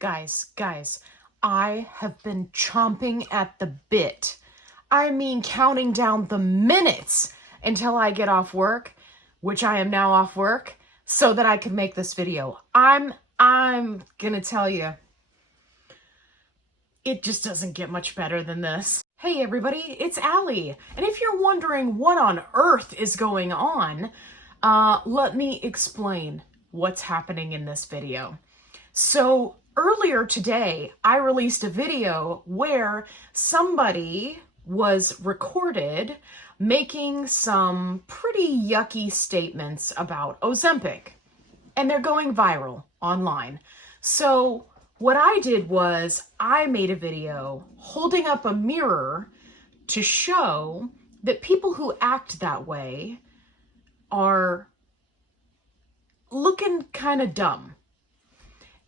Guys, I have been chomping at the bit. I mean, counting down the minutes until I get off work, which I am now off work, so that I can make this video. I'm gonna tell you, it just doesn't get much better than this. Hey everybody, it's Allie. And if you're wondering what on earth is going on, let me explain what's happening in this video. So earlier today, I released a video where somebody was recorded making some pretty yucky statements about Ozempic, and they're going viral online. So what I did was I made a video holding up a mirror to show that people who act that way are looking kind of dumb.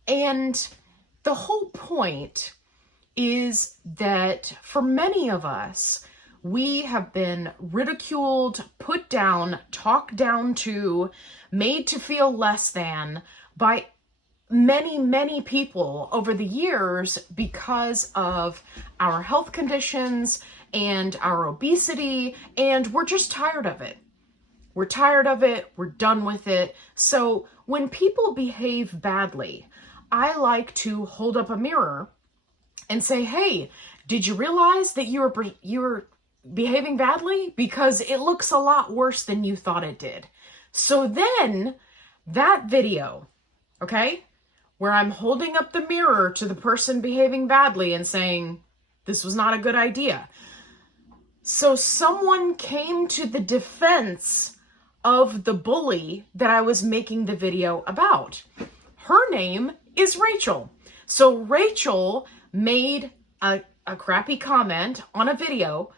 And the whole point is that for many of us, we have been ridiculed, put down, talked down to, made to feel less than by many people over the years because of our health conditions and our obesity, and we're just tired of it. We're tired of it. We're done with it. So when people behave badly, I like to hold up a mirror and say, hey, did you realize that you're behaving badly? Because it looks a lot worse than you thought it did. So then that video, okay, where I'm holding up the mirror to the person behaving badly and saying, this was not a good idea. So someone came to the defense of the bully that I was making the video about. Her name is Rachel. So Rachel made a crappy comment on a video,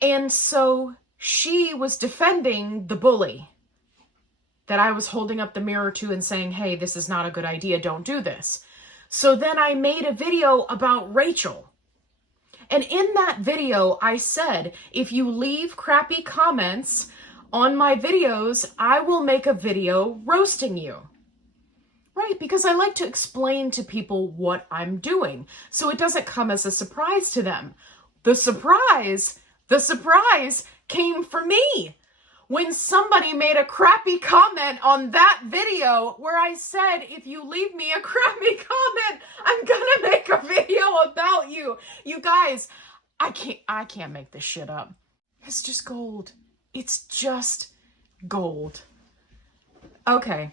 and so she was defending the bully that I was holding up the mirror to and saying, hey, this is not a good idea, don't do this. So then I made a video about Rachel. And in that video, I said, if you leave crappy comments on my videos, I will make a video roasting you. Right, because I like to explain to people what I'm doing, so it doesn't come as a surprise to them. The surprise came for me when somebody made a crappy comment on that video where I said, if you leave me a crappy comment, I'm gonna make a video about you. You guys, I can't make this shit up. It's just gold. It's just gold. Okay.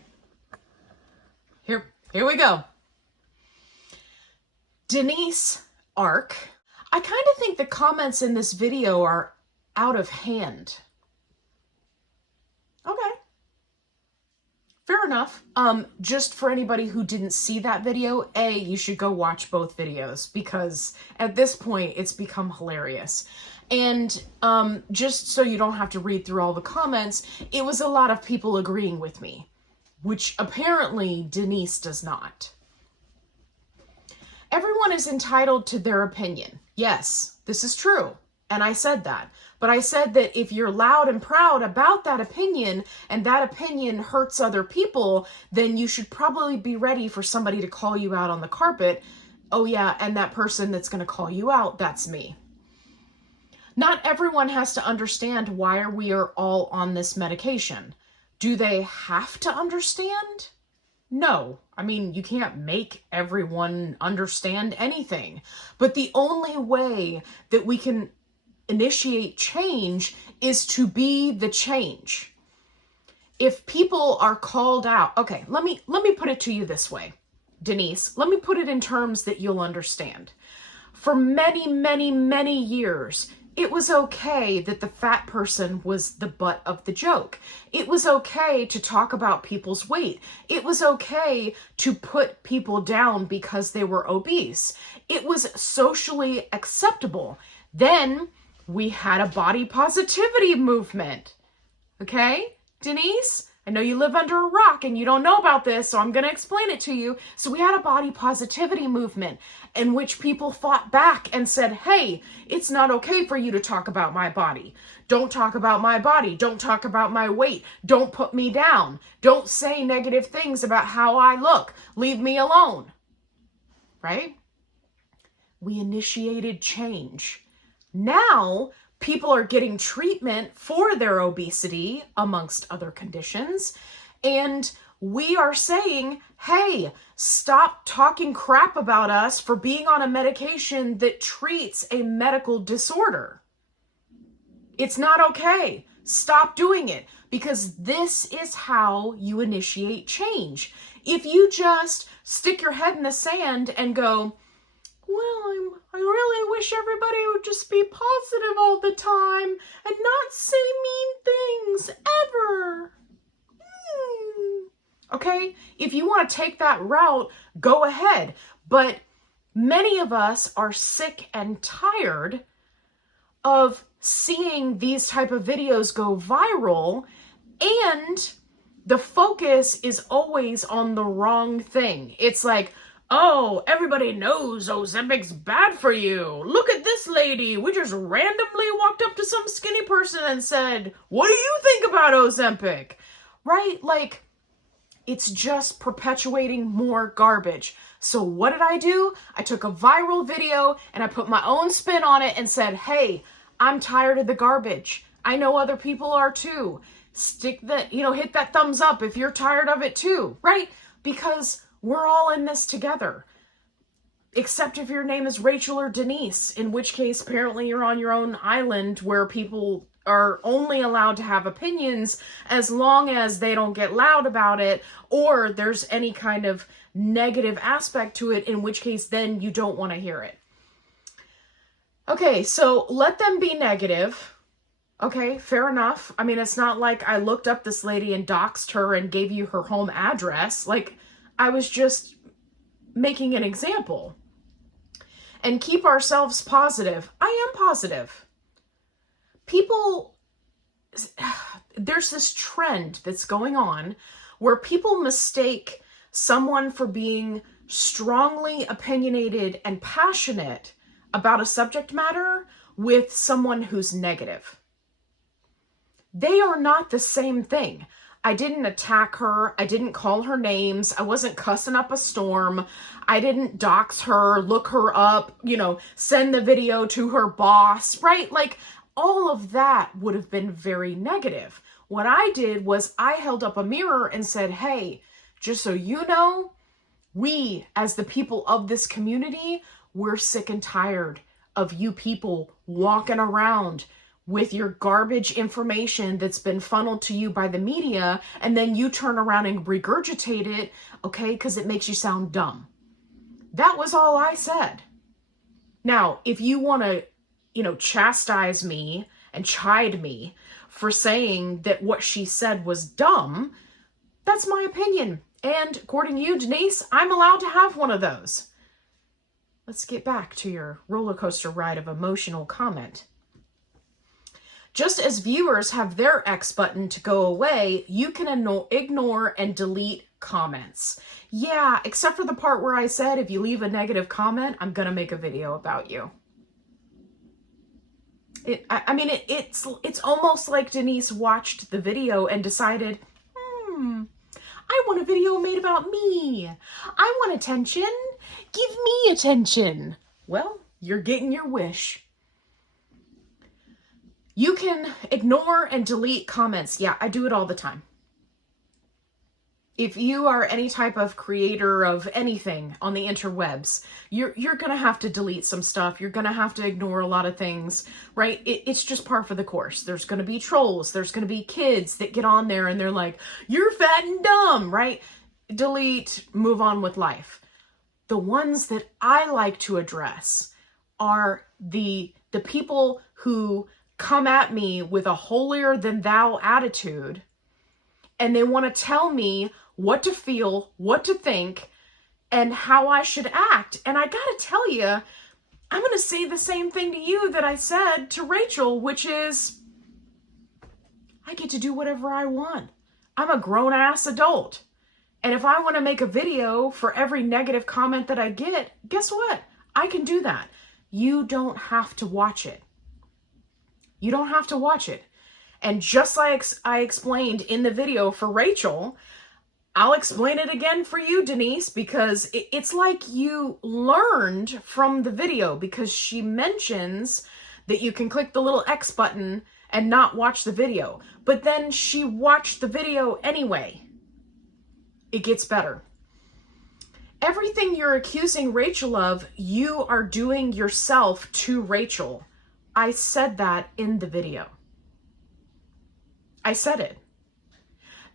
Here we go. Denise Arc. I kind of think the comments in this video are out of hand. Okay. Fair enough. Just for anybody who didn't see that video, you should go watch both videos because at this point it's become hilarious. And just so you don't have to read through all the comments, it was a lot of people agreeing with me, which apparently Denise does not. Everyone is entitled to their opinion. Yes, this is true. And I said that. But I said that if you're loud and proud about that opinion and that opinion hurts other people, then you should probably be ready for somebody to call you out on the carpet. Oh yeah, and that person that's going to call you out, that's me. Not everyone has to understand why we are all on this medication. Do they have to understand? No. I mean, you can't make everyone understand anything. But the only way that we can initiate change is to be the change. If people are called out, okay, let me put it to you this way, Denise. Let me put it in terms that you'll understand. For many years, it was okay that the fat person was the butt of the joke. It was okay to talk about people's weight. It was okay to put people down because they were obese. It was socially acceptable. Then we had a body positivity movement. Okay, Denise? I know you live under a rock and you don't know about this, so I'm going to explain it to you. So we had a body positivity movement in which people fought back and said, hey, it's not okay for you to talk about my body. Don't talk about my body. Don't talk about my weight. Don't put me down. Don't say negative things about how I look. Leave me alone. right? We initiated change. Now, people are getting treatment for their obesity, amongst other conditions, and we are saying, hey, stop talking crap about us for being on a medication that treats a medical disorder. It's not okay. Stop doing it, because this is how you initiate change. If you just stick your head in the sand and go, well, I really wish everybody would just be positive all the time and not say mean things ever. Okay? If you want to take that route, go ahead. But many of us are sick and tired of seeing these type of videos go viral, and the focus is always on the wrong thing. It's like, oh, everybody knows Ozempic's bad for you. Look at this lady. We just randomly walked up to some skinny person and said, what do you think about Ozempic? Right? Like, it's just perpetuating more garbage. So what did I do? I took a viral video and I put my own spin on it and said, hey, I'm tired of the garbage. I know other people are too. Hit that thumbs up if you're tired of it too, right? Because we're all in this together. Except if your name is Rachel or Denise, in which case apparently you're on your own island where people are only allowed to have opinions as long as they don't get loud about it, or there's any kind of negative aspect to it, in which case then you don't want to hear it. Okay, so let them be negative. Okay, fair enough. I mean, it's not like I looked up this lady and doxed her and gave you her home address. Like, I was just making an example. And keep ourselves positive. I am positive. People, there's this trend that's going on where people mistake someone for being strongly opinionated and passionate about a subject matter with someone who's negative. They are not the same thing. I didn't attack her. I didn't call her names. I wasn't cussing up a storm. I didn't dox her, look her up, send the video to her boss, right? Like, all of that would have been very negative. What I did was I held up a mirror and said, hey, just so you know, we, as the people of this community, we're sick and tired of you people walking around with your garbage information that's been funneled to you by the media, and then you turn around and regurgitate it, okay, because it makes you sound dumb. That was all I said. Now, if you want to, chastise me and chide me for saying that what she said was dumb, that's my opinion. And according to you, Denise, I'm allowed to have one of those. Let's get back to your roller coaster ride of emotional comment. Just as viewers have their X button to go away, you can ignore and delete comments. Yeah, except for the part where I said, if you leave a negative comment, I'm going to make a video about you. It's almost like Denise watched the video and decided, I want a video made about me. I want attention. Give me attention. Well, you're getting your wish. You can ignore and delete comments. Yeah, I do it all the time. If you are any type of creator of anything on the interwebs, you're going to have to delete some stuff. You're going to have to ignore a lot of things, right? It's just par for the course. There's going to be trolls. There's going to be kids that get on there and they're like, you're fat and dumb, right? Delete, move on with life. The ones that I like to address are the people who come at me with a holier than thou attitude, and they want to tell me what to feel, what to think, and how I should act. And I gotta tell you, I'm gonna say the same thing to you that I said to Rachel, which is, I get to do whatever I want. I'm a grown-ass adult. And if I want to make a video for every negative comment that I get, guess what? I can do that. You don't have to watch it. You don't have to watch it. And just like I explained in the video for Rachel, I'll explain it again for you, Denise, because it's like you learned from the video, because she mentions that you can click the little X button and not watch the video. But then she watched the video anyway. It gets better. Everything you're accusing Rachel of, you are doing yourself to Rachel. I said that in the video. I said it.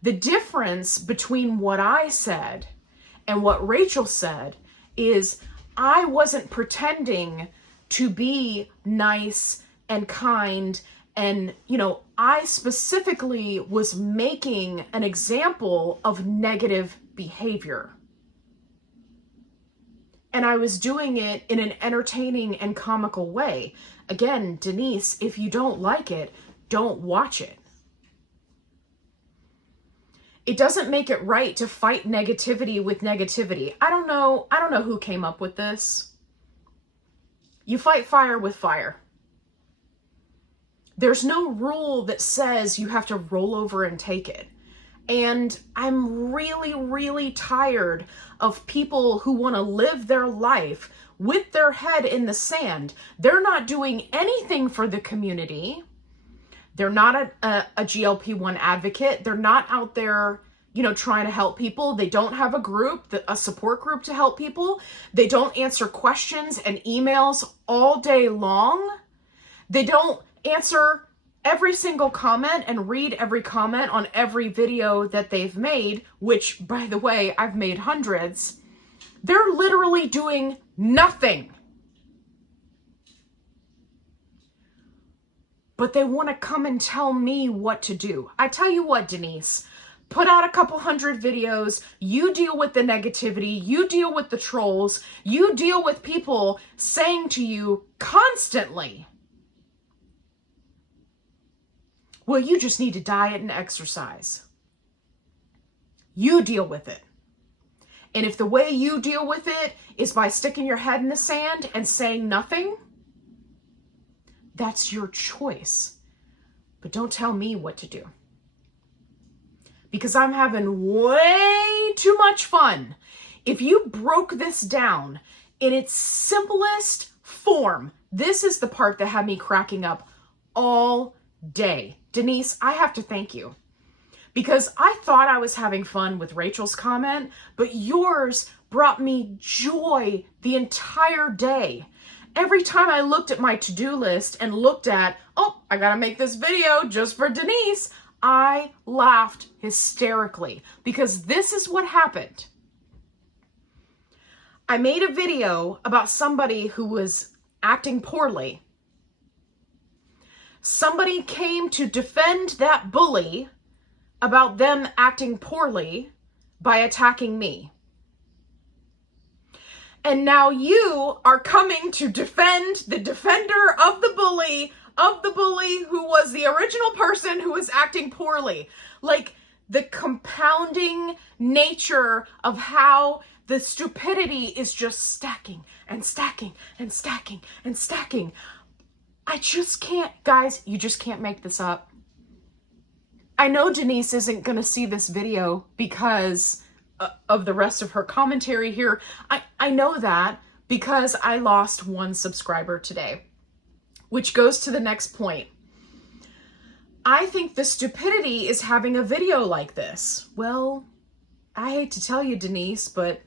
The difference between what I said and what Rachel said is I wasn't pretending to be nice and kind, and, I specifically was making an example of negative behavior. And I was doing it in an entertaining and comical way. Again, Denise, if you don't like it, don't watch it. It doesn't make it right to fight negativity with negativity. I don't know who came up with this. You fight fire with fire. There's no rule that says you have to roll over and take it. And I'm really, really tired of people who want to live their life with their head in the sand. They're not doing anything for the community. They're not a GLP-1 advocate. They're not out there, trying to help people. They don't have a group, a support group to help people. They don't answer questions and emails all day long. They don't answer every single comment and read every comment on every video that they've made, which, by the way, I've made hundreds. They're literally doing nothing. But they want to come and tell me what to do. I tell you what, Denise, put out a couple hundred videos. You deal with the negativity. You deal with the trolls. You deal with people saying to you constantly, well, you just need to diet and exercise. You deal with it. And if the way you deal with it is by sticking your head in the sand and saying nothing, that's your choice. But don't tell me what to do. Because I'm having way too much fun. If you broke this down in its simplest form, this is the part that had me cracking up all day. Denise, I have to thank you. Because I thought I was having fun with Rachel's comment, but yours brought me joy the entire day. Every time I looked at my to-do list and looked at, I gotta make this video just for Denise, I laughed hysterically because this is what happened. I made a video about somebody who was acting poorly. Somebody came to defend that bully about them acting poorly by attacking me. And now you are coming to defend the defender of the bully who was the original person who was acting poorly. Like, the compounding nature of how the stupidity is just stacking and stacking and stacking and stacking. I just can't, guys, you just can't make this up. I know Denise isn't going to see this video because of the rest of her commentary here. I know that because I lost one subscriber today, which goes to the next point. I think the stupidity is having a video like this. Well, I hate to tell you, Denise, but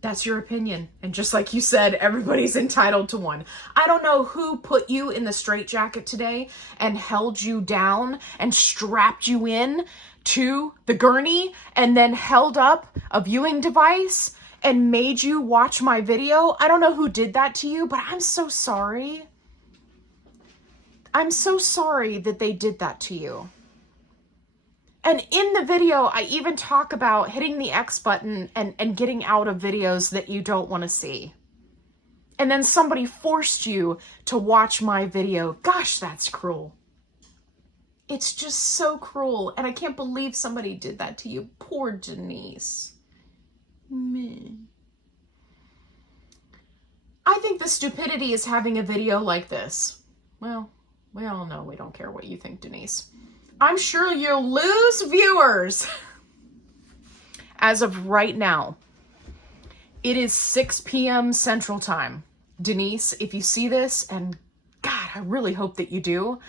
that's your opinion. And just like you said, everybody's entitled to one. I don't know who put you in the straitjacket today and held you down and strapped you in to the gurney and then held up a viewing device and made you watch my video. I don't know who did that to you, but I'm so sorry. I'm so sorry that they did that to you. And in the video, I even talk about hitting the X button and getting out of videos that you don't want to see. And then somebody forced you to watch my video. Gosh, that's cruel. It's just so cruel. And I can't believe somebody did that to you. Poor Denise. Me. I think the stupidity is having a video like this. Well, we all know we don't care what you think, Denise. I'm sure you'll lose viewers. As of right now, it is 6 p.m. Central Time. Denise, if you see this, and God, I really hope that you do,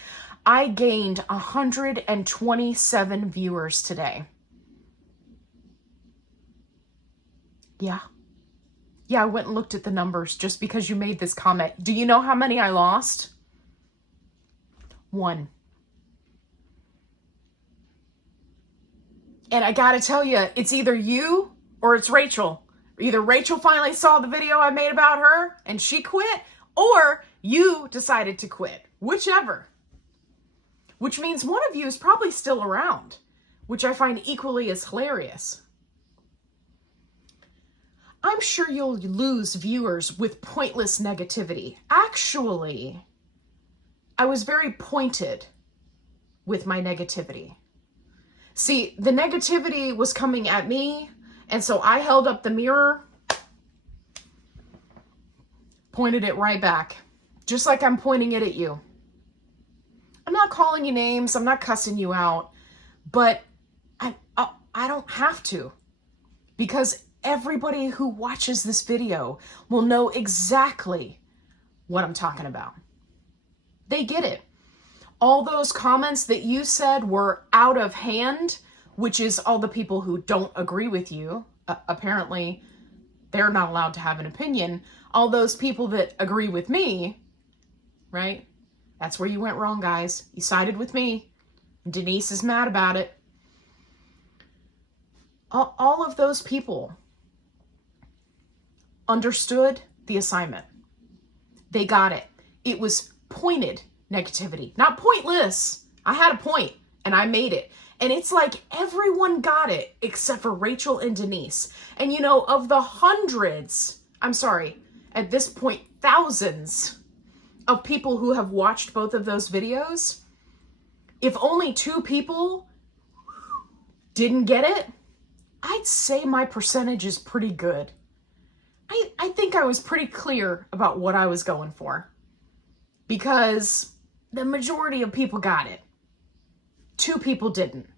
I gained 127 viewers today. Yeah. Yeah, I went and looked at the numbers just because you made this comment. Do you know how many I lost? 1. And I gotta tell you, it's either you or it's Rachel. Either Rachel finally saw the video I made about her and she quit, or you decided to quit. Whichever. Which means one of you is probably still around, which I find equally as hilarious. I'm sure you'll lose viewers with pointless negativity. Actually, I was very pointed with my negativity. See, the negativity was coming at me, and so I held up the mirror, pointed it right back, just like I'm pointing it at you. I'm not calling you names, I'm not cussing you out, but I don't have to, because everybody who watches this video will know exactly what I'm talking about. They get it. All those comments that you said were out of hand, which is all the people who don't agree with you. Apparently, they're not allowed to have an opinion. All those people that agree with me, right? That's where you went wrong, guys. You sided with me. Denise is mad about it. All of those people understood the assignment. They got it. It was pointed negativity, not pointless. I had a point and I made it. And it's like everyone got it except for Rachel and Denise. And you know, of the hundreds, I'm sorry, at this point, thousands of people who have watched both of those videos, if only 2 people didn't get it, I'd say my percentage is pretty good. I think I was pretty clear about what I was going for, because the majority of people got it. 2 people didn't.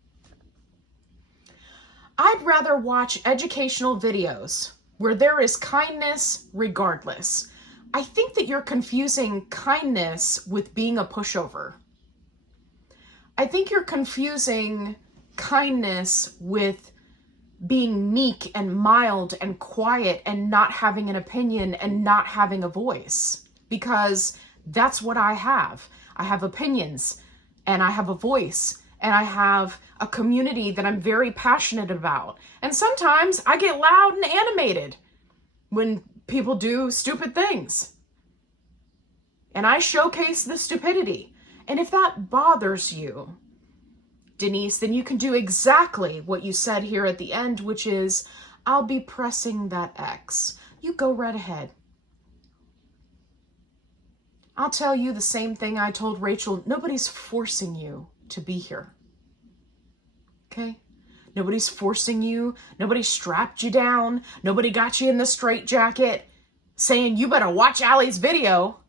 I'd rather watch educational videos where there is kindness regardless. I think that you're confusing kindness with being a pushover. I think you're confusing kindness with being meek and mild and quiet and not having an opinion and not having a voice, because that's what I have. I have opinions and I have a voice and I have a community that I'm very passionate about. And sometimes I get loud and animated when people do stupid things. And I showcase the stupidity. And if that bothers you, Denise, then you can do exactly what you said here at the end, which is, I'll be pressing that X. You go right ahead. I'll tell you the same thing I told Rachel. Nobody's forcing you to be here. Okay? Nobody's forcing you. Nobody strapped you down. Nobody got you in the straitjacket saying, you better watch Allie's video.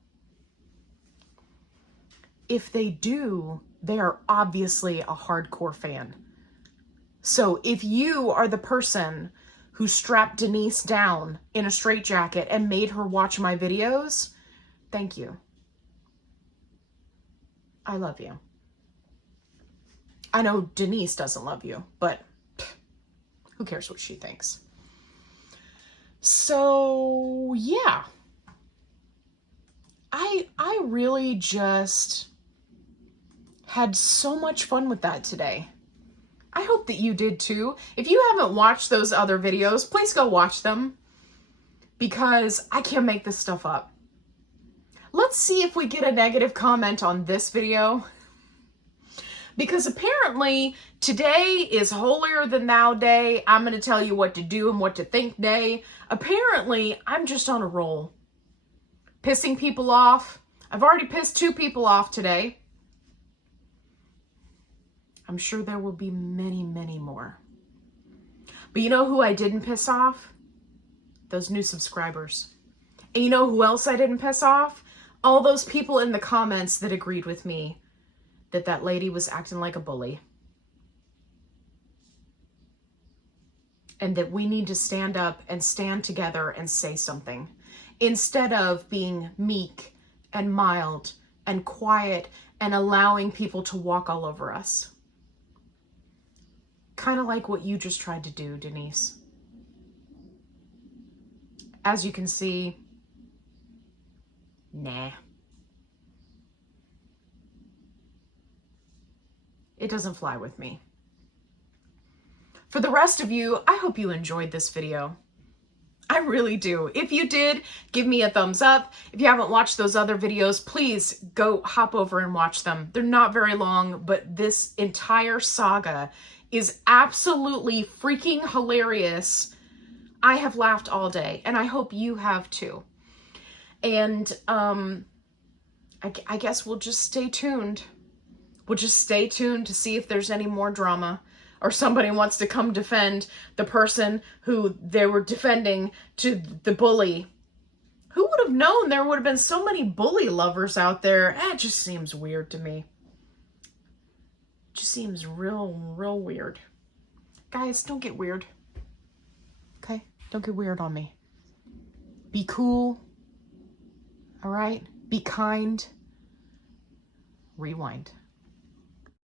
If they do, they are obviously a hardcore fan. So if you are the person who strapped Denise down in a straitjacket and made her watch my videos, thank you. I love you. I know Denise doesn't love you, but who cares what she thinks? So, yeah. I really just had so much fun with that today. I hope that you did too. If you haven't watched those other videos, please go watch them, because I can't make this stuff up. Let's see if we get a negative comment on this video, because apparently today is holier than thou day. I'm going to tell you what to do and what to think day. Apparently, I'm just on a roll. Pissing people off. I've already pissed 2 people off today. I'm sure there will be many, many more. But you know who I didn't piss off? Those new subscribers. And you know who else I didn't piss off? All those people in the comments that agreed with me. that that lady was acting like a bully. And that we need to stand up and stand together and say something. Instead of being meek and mild and quiet and allowing people to walk all over us. Kind of like what you just tried to do, Denise. As you can see, nah. It doesn't fly with me. For the rest of you, I hope you enjoyed this video. I really do. If you did, give me a thumbs up. If you haven't watched those other videos, please go hop over and watch them. They're not very long, but this entire saga is absolutely freaking hilarious. I have laughed all day, and I hope you have too. And I guess we'll just stay tuned. We'll just stay tuned to see if there's any more drama, or somebody wants to come defend the person who they were defending to the bully. Who would have known there would have been so many bully lovers out there? It just seems weird to me. It just seems real weird. Guys, don't get weird. Okay? Don't get weird on me. Be cool. All right? Be kind. Rewind.